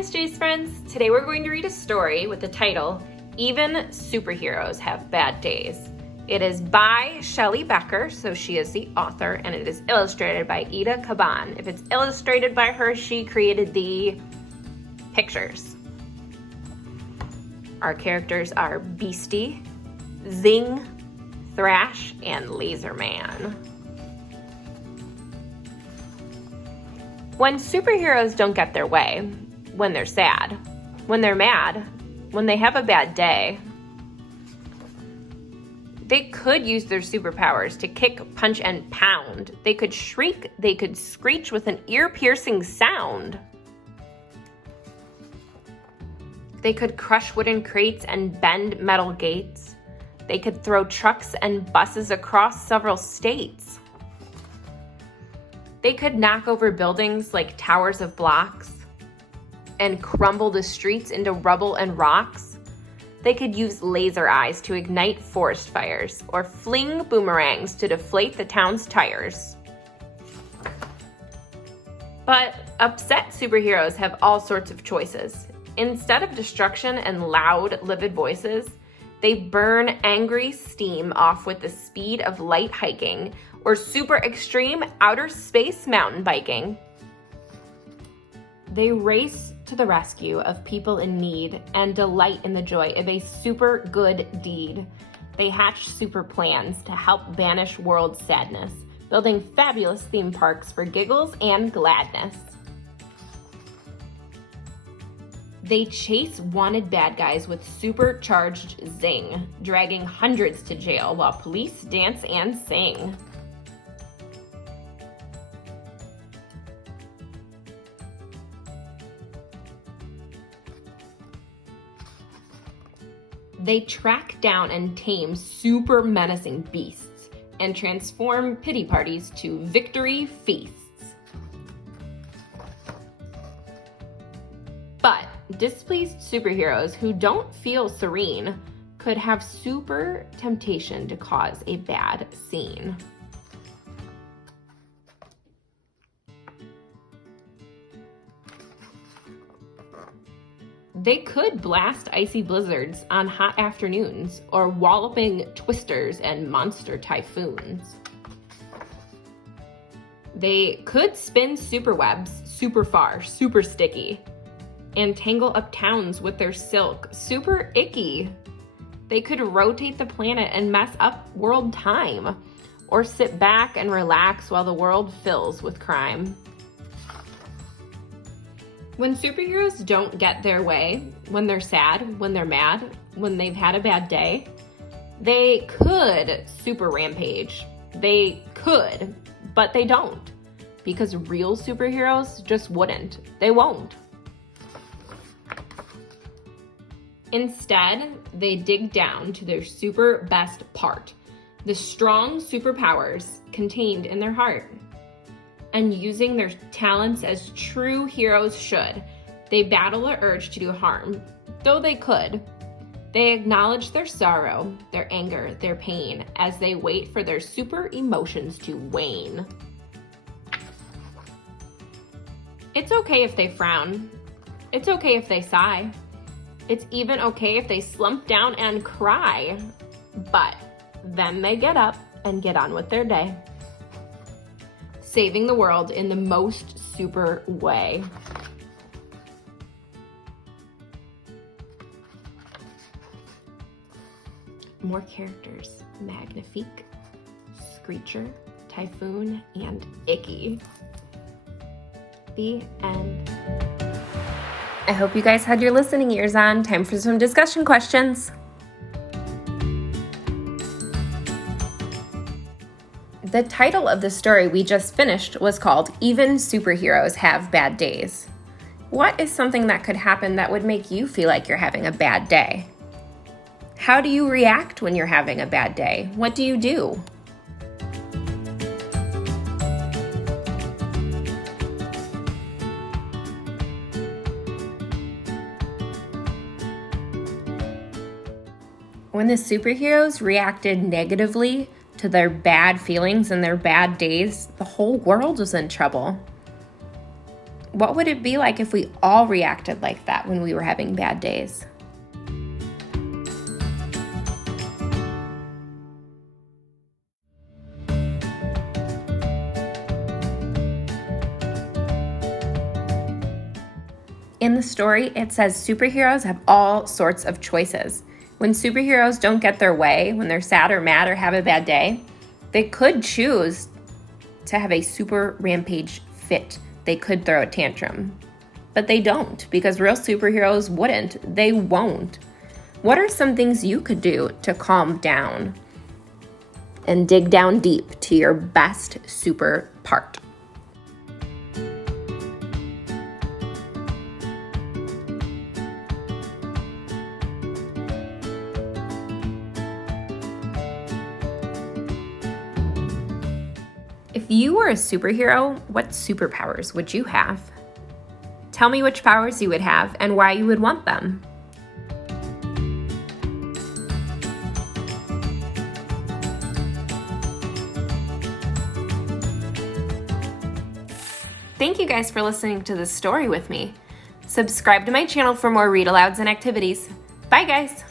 MSJ's friends. Today we're going to read a story with the title, Even Superheroes Have Bad Days. It is by Shelley Becker, so she is the author, and it is illustrated by Ida Caban. If it's illustrated by her, she created the pictures. Our characters are Beastie, Zing, Thrash, and Laserman. When superheroes don't get their way, when they're sad, when they're mad, when they have a bad day, they could use their superpowers to kick, punch, and pound. They could shriek, they could screech with an ear-piercing sound. They could crush wooden crates and bend metal gates. They could throw trucks and buses across several states. They could knock over buildings like towers of blocks and crumble the streets into rubble and rocks. They could use laser eyes to ignite forest fires or fling boomerangs to deflate the town's tires. But upset superheroes have all sorts of choices. Instead of destruction and loud, livid voices, they burn angry steam off with the speed of light hiking or super extreme outer space mountain biking. They race to the rescue of people in need and delight in the joy of a super good deed. They hatch super plans to help banish world sadness, building fabulous theme parks for giggles and gladness. They chase wanted bad guys with supercharged zing, dragging hundreds to jail while police dance and sing. They track down and tame super menacing beasts and transform pity parties to victory feasts. But displeased superheroes who don't feel serene could have super temptation to cause a bad scene. They could blast icy blizzards on hot afternoons or walloping twisters and monster typhoons. They could spin super webs super far, super sticky, and tangle up towns with their silk, super icky. They could rotate the planet and mess up world time, or sit back and relax while the world fills with crime. When superheroes don't get their way, when they're sad, when they're mad, when they've had a bad day, they could super rampage. They could, but they don't, because real superheroes just wouldn't. They won't. Instead, they dig down to their super best part, the strong superpowers contained in their heart. And using their talents as true heroes should, they battle the urge to do harm, though they could. They acknowledge their sorrow, their anger, their pain, as they wait for their super emotions to wane. It's okay if they frown. It's okay if they sigh. It's even okay if they slump down and cry. But then they get up and get on with their day, saving the world in the most super way. More characters: Magnifique, Screecher, Typhoon, and Icky. The end. I hope you guys had your listening ears on. Time for some discussion questions. The title of the story we just finished was called Even Superheroes Have Bad Days. What is something that could happen that would make you feel like you're having a bad day? How do you react when you're having a bad day? What do you do? When the superheroes reacted negatively to their bad feelings and their bad days, the whole world was in trouble. what would it be like if we all reacted like that when we were having bad days? In the story, it says superheroes have all sorts of choices. When superheroes don't get their way, when they're sad or mad or have a bad day, they could choose to have a super rampage fit. They could throw a tantrum. But they don't, because real superheroes wouldn't. They won't. What are some things you could do to calm down and dig down deep to your best super part? If you were a superhero, what superpowers would you have? Tell me which powers you would have and why you would want them. Thank you guys for listening to this story with me. Subscribe to my channel for more read alouds and activities. Bye guys!